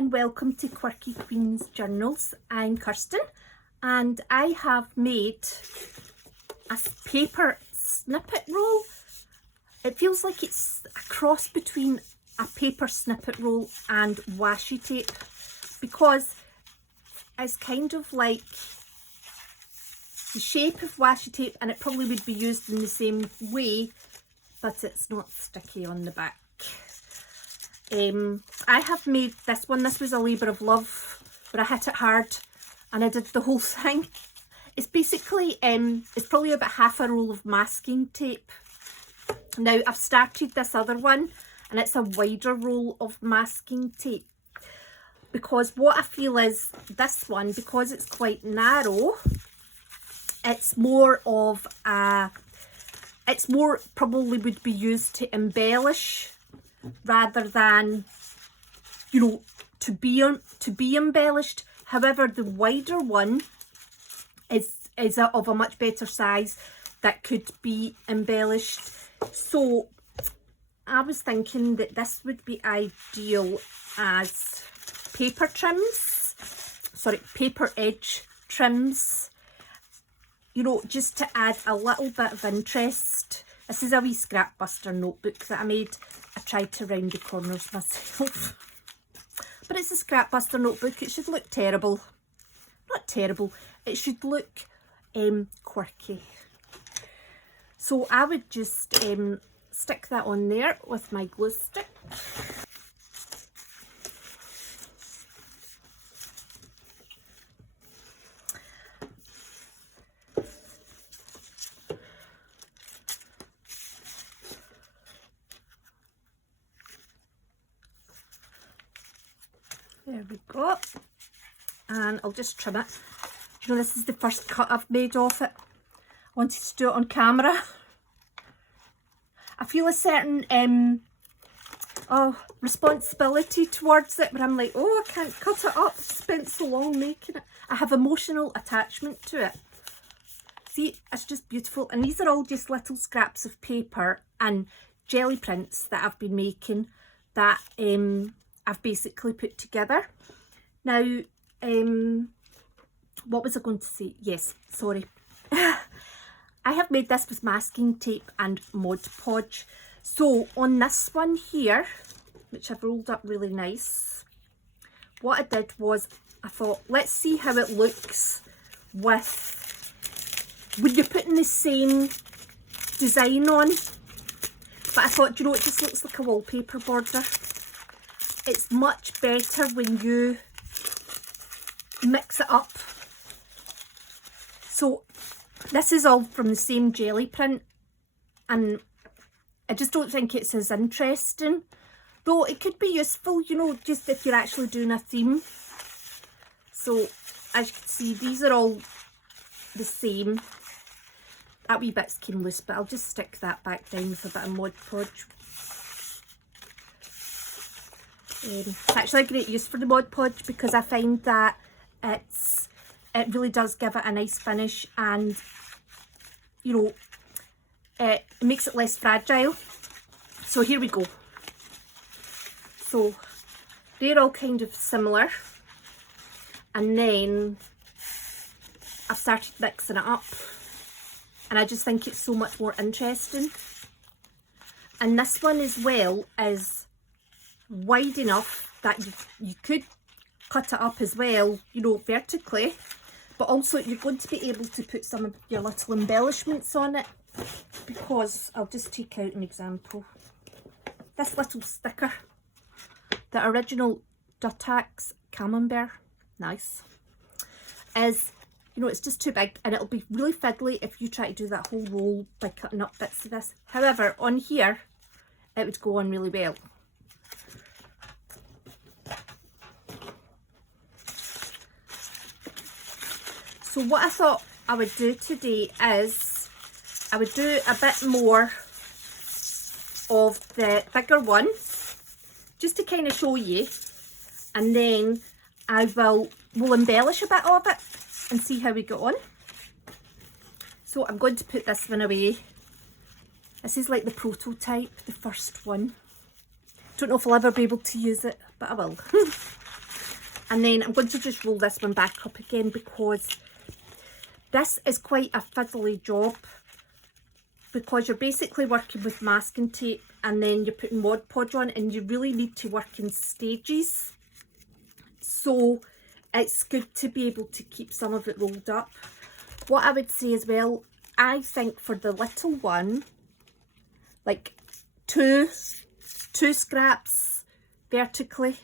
and welcome to Quirky Queen's Journals. I'm Kirsten and I have made a paper snippet roll. It feels like it's a cross between a paper snippet roll and washi tape because it's kind of like the shape of washi tape and it probably would be used in the same way, but it's not sticky on the back. I have made this one. This was a labour of love, but I hit it hard and I did the whole thing. It's basically, it's probably about half a roll of masking tape. Now I've started this other one and it's a wider roll of masking tape because what I feel is this one, because it's quite narrow, it's more of a, it's more probably would be used to embellish rather than, you know, to be embellished. However, the wider one is of a much better size that could be embellished. So I was thinking that this would be ideal as paper trims, sorry, paper edge trims, you know, just to add a little bit of interest. This is a wee scrap buster notebook that I made. I tried to round the corners myself. But it's a scrap buster notebook. It should look terrible. Not terrible. It should look quirky. So I would just stick that on there with my glue stick. There we go, and I'll just trim it. You know, this is the first cut I've made off it. I wanted to do it on camera. I feel a certain responsibility towards it, but I'm like, oh, I can't cut it up. I've spent so long making it. I have emotional attachment to it. See, it's just beautiful, and these are all just little scraps of paper and jelly prints that I've been making that I've basically put together. Now, what was I going to say? Yes, sorry. I have made this with masking tape and Mod Podge. So on this one here, which I've rolled up really nice, what I did was I thought, let's see how it looks with, when you're putting the same design on. But I thought, you know, it just looks like a wallpaper border. It's much better when you mix it up. So this is all from the same jelly print and I just don't think it's as interesting, though it could be useful, you know, just if you're actually doing a theme. So as you can see, these are all the same. That wee bit's came loose, but I'll just stick that back down with a bit of Mod Podge. It's actually a great use for the Mod Podge because I find that it really does give it a nice finish and, you know, it makes it less fragile. So here we go. So they're all kind of similar, and then I've started mixing it up and I just think it's so much more interesting. And this one as well is wide enough that you could cut it up as well, you know, vertically, but also you're going to be able to put some of your little embellishments on it, because I'll just take out an example. This little sticker, the original Duttax Camembert, nice, is, you know, it's just too big and it'll be really fiddly if you try to do that whole roll by cutting up bits of this. However, on here it would go on really well. So what I thought I would do today is I would do a bit more of the bigger one just to kind of show you, and then I will embellish a bit of it and see how we get on. So I'm going to put this one away. This is like the prototype, the first one. Don't know if I'll ever be able to use it, but I will. And then I'm going to just roll this one back up again, because this is quite a fiddly job, because you're basically working with masking tape and then you're putting Mod Podge on, and you really need to work in stages. So it's good to be able to keep some of it rolled up. What I would say as well, I think for the little one, like two scraps vertically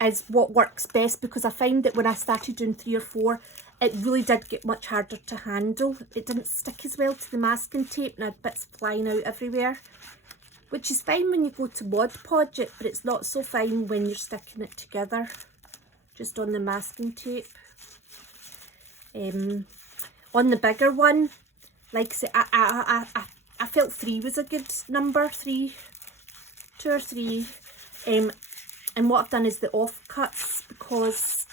is what works best, because I find that when I started doing 3 or 4, it really did get much harder to handle. It didn't stick as well to the masking tape, and I had bits flying out everywhere, which is fine when you go to Mod Podge it, but it's not so fine when you're sticking it together just on the masking tape. On the bigger one, like I say, I felt 3 was a good number, 2 or 3. And what I've done is the offcuts, because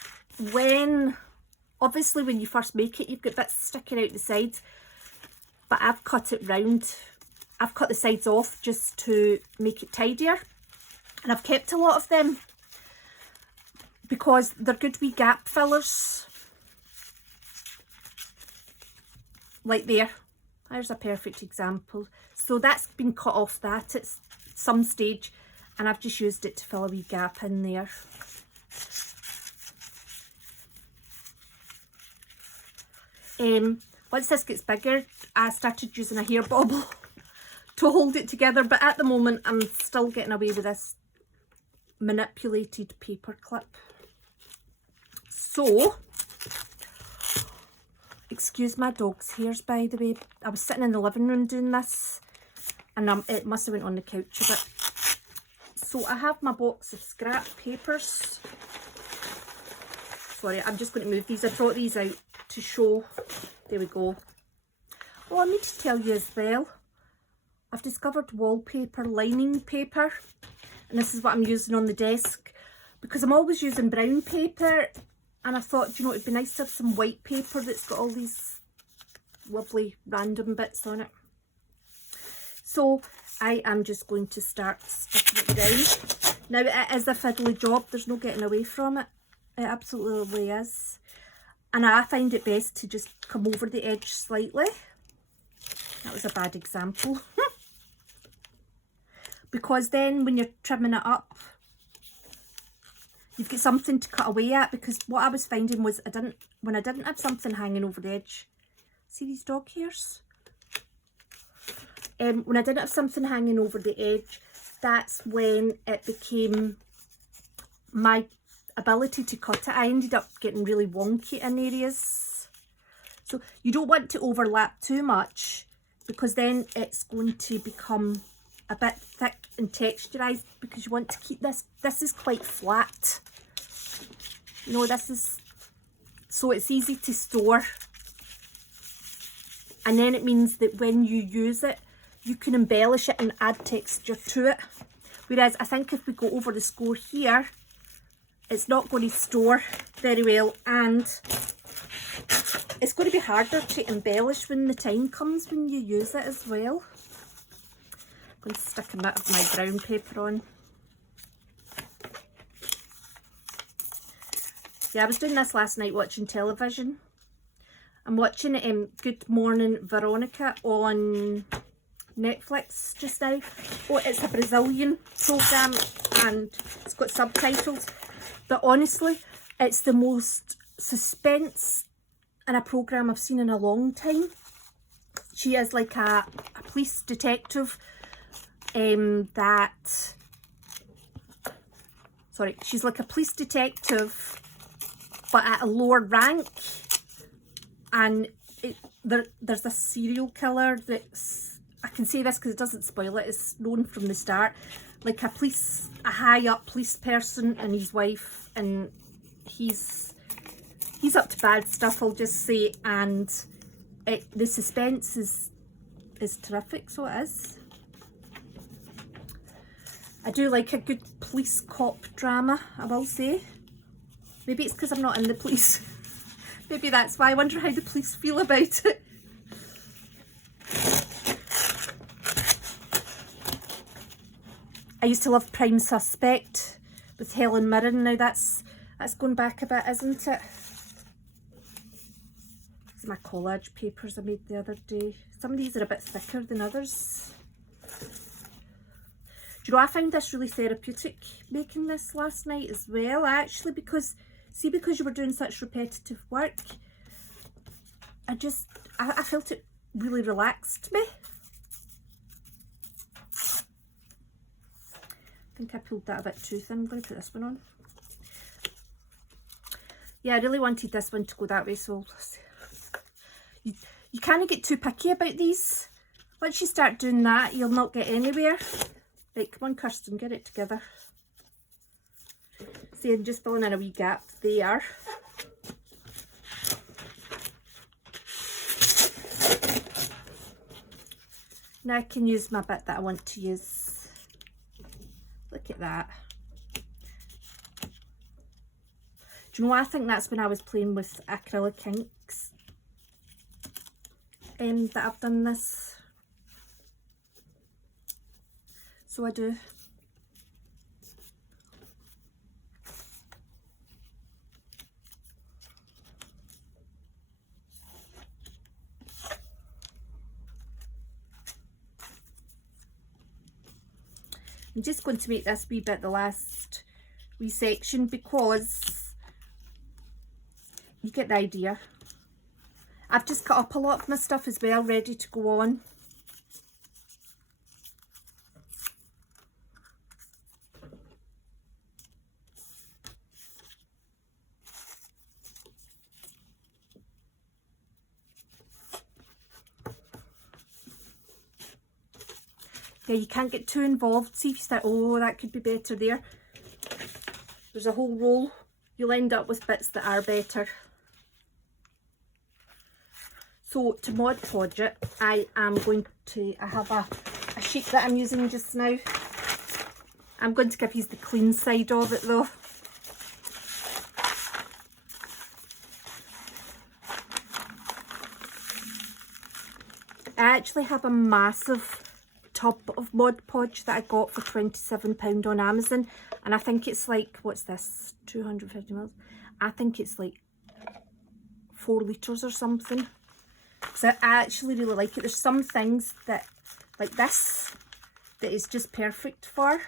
obviously when you first make it, you've got bits sticking out the sides, but I've cut it round. I've cut the sides off just to make it tidier, and I've kept a lot of them because they're good wee gap fillers. Like there, there's a perfect example. So that's been cut off that at some stage, and I've just used it to fill a wee gap in there. Once this gets bigger, I started using a hair bobble to hold it together, but at the moment I'm still getting away with this manipulated paper clip. So, excuse my dog's hairs, by the way. I was sitting in the living room doing this, and it must have went on the couch a bit. So I have my box of scrap papers. Sorry, I'm just going to move these. I brought these out to show. There we go. Oh, I need to tell you as well, I've discovered wallpaper lining paper, and this is what I'm using on the desk, because I'm always using brown paper, and I thought, you know, it'd be nice to have some white paper that's got all these lovely random bits on it. So I am just going to start sticking it down. Now it is a fiddly job, there's no getting away from it. It absolutely is. And I find it best to just come over the edge slightly. That was a bad example. Because then when you're trimming it up, you've got something to cut away at, because what I was finding was when I didn't have something hanging over the edge, see these dog hairs? When I didn't have something hanging over the edge, that's when it became my ability to cut it. I ended up getting really wonky in areas. So you don't want to overlap too much, because then it's going to become a bit thick and texturized, because you want to keep this is quite flat. You know, this is, so it's easy to store, and then it means that when you use it, you can embellish it and add texture to it. Whereas I think if we go over the score here, it's not going to store very well, and it's going to be harder to embellish when the time comes when you use it as well. I'm going to stick a bit of my brown paper on. Yeah, I was doing this last night watching television. I'm watching Good Morning Veronica on Netflix just now. Oh, it's a Brazilian programme and it's got subtitles. But honestly, it's the most suspense in a programme I've seen in a long time. She is like a police detective she's like a police detective but at a lower rank, and there's a serial killer that's, I can say this because it doesn't spoil it, it's known from the start, like a high up police person and his wife, and he's up to bad stuff, I'll just say, and the suspense is terrific, so it is. I do like a good police cop drama, I will say. Maybe it's because I'm not in the police. Maybe that's why. I wonder how the police feel about it. I used to love Prime Suspect with Helen Mirren. Now that's That's going back a bit, isn't it? These are my collage papers I made the other day. Some of these are a bit thicker than others. Do you know, I found this really therapeutic making this last night as well, actually, because, see, because you were doing such repetitive work, I felt it really relaxed me. I think I pulled that a bit too thin. I'm going to put this one on. Yeah, I really wanted this one to go that way, so you can't get too picky about these. Once you start doing that, you'll not get anywhere. Right, come on Kirsten, get it together. See, I'm just filling in a wee gap there. Now I can use my bit that I want to use. Look at that. Do you know what? I think that's when I was playing with acrylic inks that I've done this. So I do. I'm just going to make this wee bit the last wee section because you get the idea. I've just cut up a lot of my stuff as well, ready to go on. Yeah, you can't get too involved. See if you start, oh, that could be better there. There's a whole roll. You'll end up with bits that are better. So to Mod Podge it, I have a sheet that I'm using just now. I'm going to give you the clean side of it though. I actually have a massive tub of Mod Podge that I got for £27 on Amazon, and I think it's like, what's this, 250 mils? I think it's like 4 litres or something. So I actually really like it. There's some things that, like this, that is just perfect for.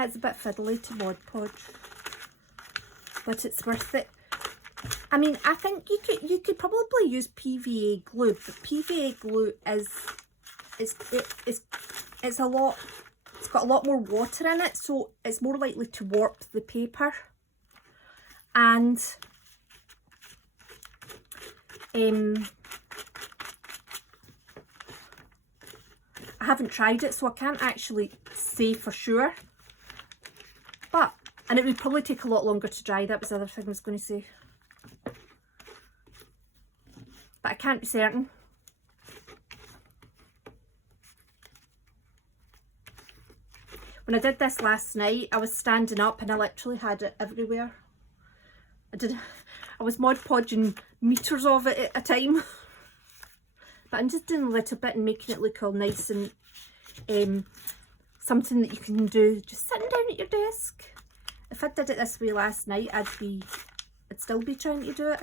It's a bit fiddly to Mod Podge, but it's worth it. I mean, I think you could probably use PVA glue, but PVA glue it's a lot. It's got a lot more water in it, so it's more likely to warp the paper. And I haven't tried it, so I can't actually say for sure. And it would probably take a lot longer to dry. That was the other thing I was going to say. But I can't be certain. When I did this last night, I was standing up and I literally had it everywhere. I was Mod Podging meters of it at a time. But I'm just doing a little bit and making it look all nice and something that you can do just sitting down at your desk. If I did it this way last night, I'd still be trying to do it.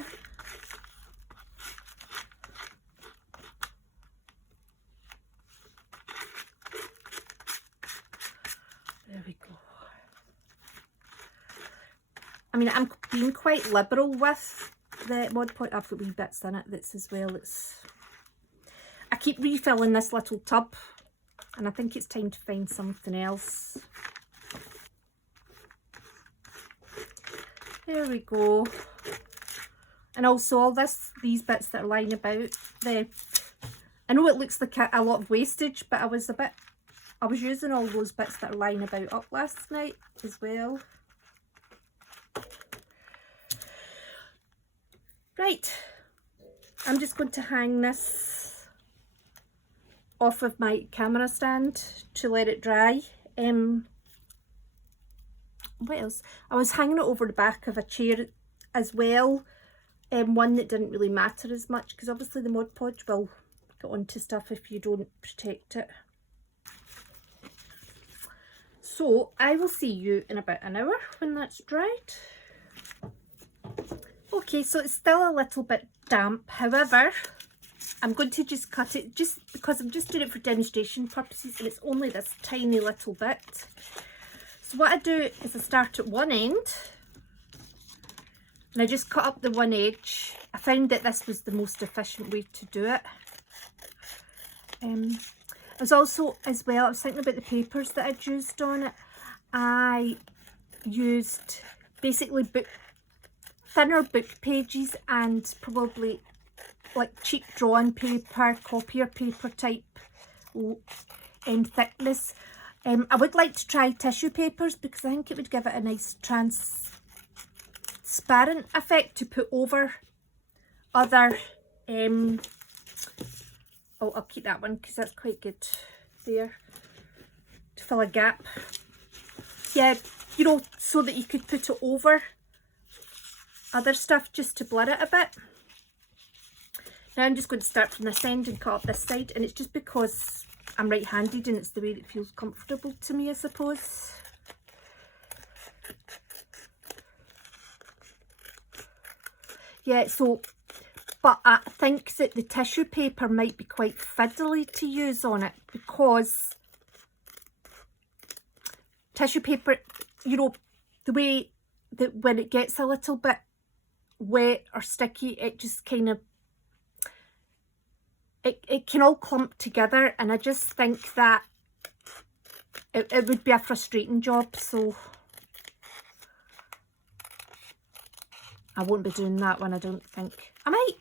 There we go. I mean, I'm being quite liberal with the Mod Podge. I've got wee bits in it that's as well. I keep refilling this little tub, and I think it's time to find something else. There we go. And also all these bits that are lying about, I know it looks like a lot of wastage, but I was using all those bits that are lying about up last night as well. Right, I'm just going to hang this off of my camera stand to let it dry. what else? I was hanging it over the back of a chair as well. One that didn't really matter as much because obviously the Mod Podge will get onto stuff if you don't protect it. So I will see you in about an hour when that's dried. Okay, so it's still a little bit damp. However, I'm going to just cut it just because I'm just doing it for demonstration purposes and it's only this tiny little bit. So what I do is I start at one end and I just cut up the one edge. I found that this was the most efficient way to do it. I was also, as well, I was thinking about the papers that I'd used on it. I used basically thinner book pages and probably like cheap drawing paper, copier paper type thickness. I would like to try tissue papers because I think it would give it a nice transparent effect to put over other I'll keep that one because that's quite good there to fill a gap. Yeah, you know, so that you could put it over other stuff just to blur it a bit. Now I'm just going to start from this end and cut up this side, and it's just because I'm right-handed and it's the way that feels comfortable to me, I suppose. Yeah, so, but I think that the tissue paper might be quite fiddly to use on it because tissue paper, you know, the way that when it gets a little bit wet or sticky, it just kind of, it can all clump together, and I just think that it would be a frustrating job, so I won't be doing that one, I don't think. I might.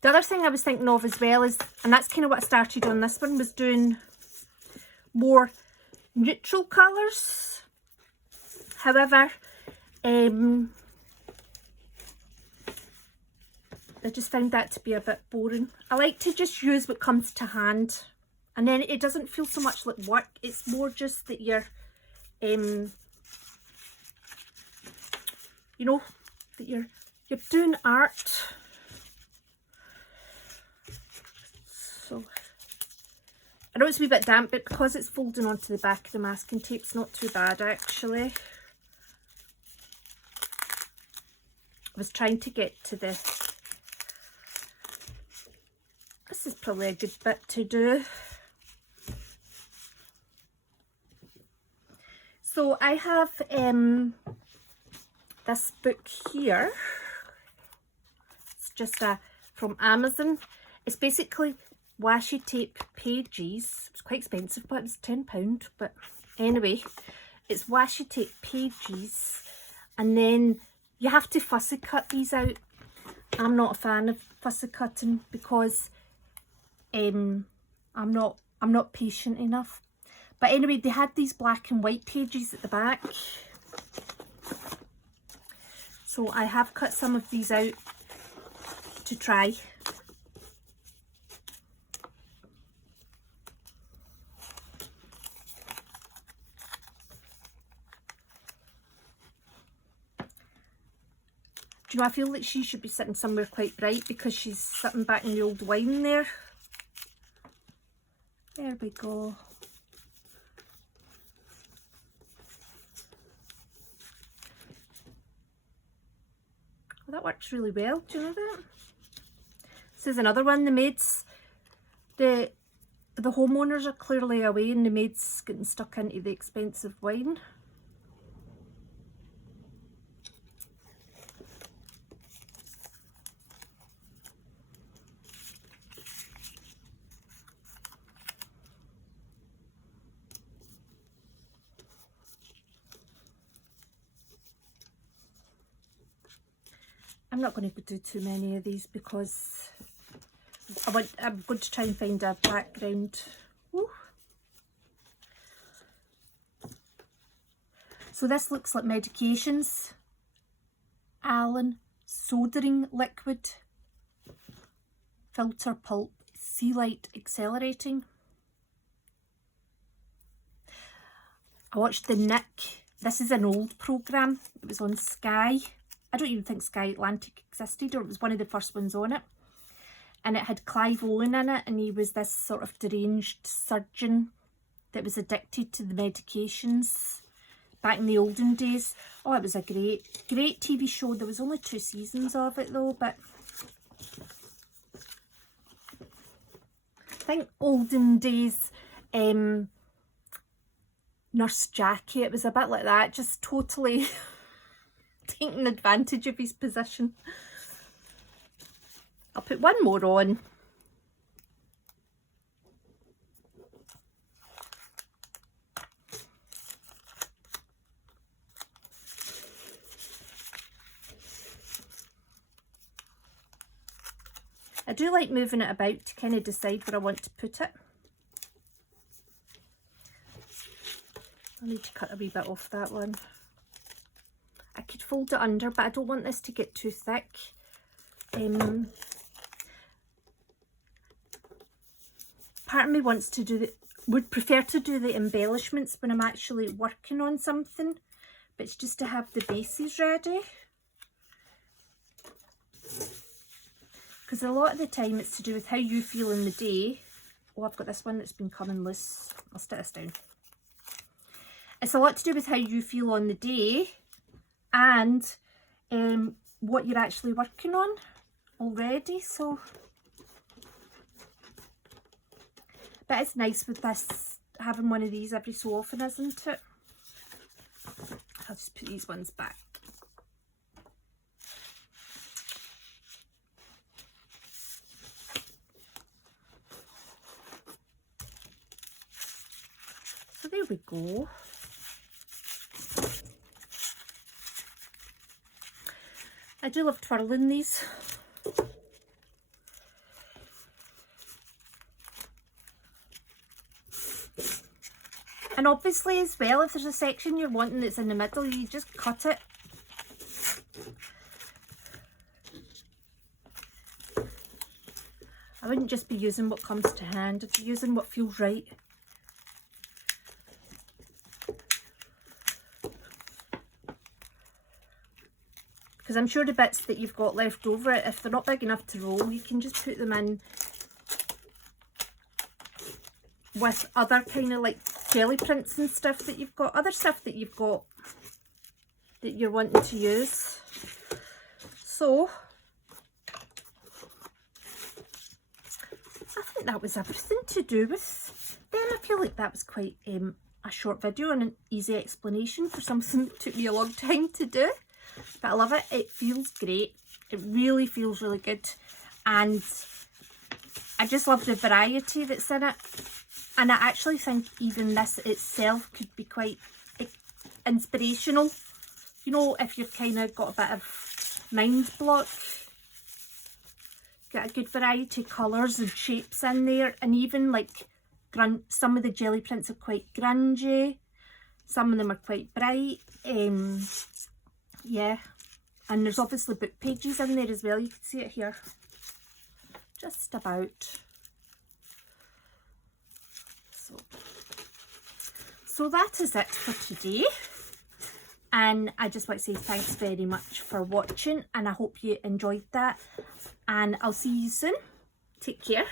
The other thing I was thinking of as well is, and that's kind of what I started on this one, was doing more neutral colours. However, I just found that to be a bit boring. I like to just use what comes to hand, and then it doesn't feel so much like work. It's more just that you're, you know, that you're doing art. So I know it's a wee bit damp, but because it's folding onto the back of the masking tape, it's not too bad actually. I was trying to get to the, this is probably a good bit to do. So I have this book here. It's just from Amazon. It's basically washi tape pages. It's quite expensive, but it was £10. But anyway, it's washi tape pages, and then you have to fussy cut these out. I'm not a fan of fussy cutting because I'm not patient enough. But anyway, they had these black and white pages at the back, so I have cut some of these out to try. Do you know, I feel like she should be sitting somewhere quite bright because she's sitting back in the old wine there. There we go. Well, that works really well. Do you know that? This is another one. The maids, the homeowners are clearly away, and the maid's getting stuck into the expensive wine. I'm not going to do too many of these because I'm going to try and find a background. Ooh. So this looks like medications. Allen soldering liquid, filter pulp, sea light accelerating. I watched the Nick. This is an old programme. It was on Sky. I don't even think Sky Atlantic existed, or it was one of the first ones on it. And it had Clive Owen in it, and he was this sort of deranged surgeon that was addicted to the medications back in the olden days. Oh, it was a great TV show. There was only 2 seasons of it though, but I think olden days Nurse Jackie, it was a bit like that, just totally taking advantage of his position. I'll put one more on. I do like moving it about to kind of decide where I want to put it. I need to cut a wee bit off that one. I could fold it under, but I don't want this to get too thick. Part of me wants to do would prefer to do the embellishments when I'm actually working on something, but it's just to have the bases ready. Because a lot of the time it's to do with how you feel in the day. Oh, I've got this one that's been coming loose. I'll stick this down. It's a lot to do with how you feel on the day and what you're actually working on already. So, but it's nice with this, having one of these every so often, isn't it? I'll just put these ones back. So there we go. I do love twirling these. And obviously as well, if there's a section you're wanting that's in the middle, you just cut it. I wouldn't just be using what comes to hand, I'd be using what feels right. Because I'm sure the bits that you've got left over, if they're not big enough to roll, you can just put them in with other kind of like jelly prints and stuff that you've got, other stuff that you've got that you're wanting to use. So I think that was everything to do with them. I feel like that was quite a short video and an easy explanation for something that took me a long time to do. But I love it. It feels great. It really feels really good. And I just love the variety that's in it. And I actually think even this itself could be quite inspirational. You know, if you've kind of got a bit of mind block. Get a good variety of colours and shapes in there. And even like some of the jelly prints are quite grungy. Some of them are quite bright. Yeah, and there's obviously book pages in there as well. You can see it here, just about. So that is it for today, and I just want to say thanks very much for watching, and I hope you enjoyed that, and I'll see you soon. Take care.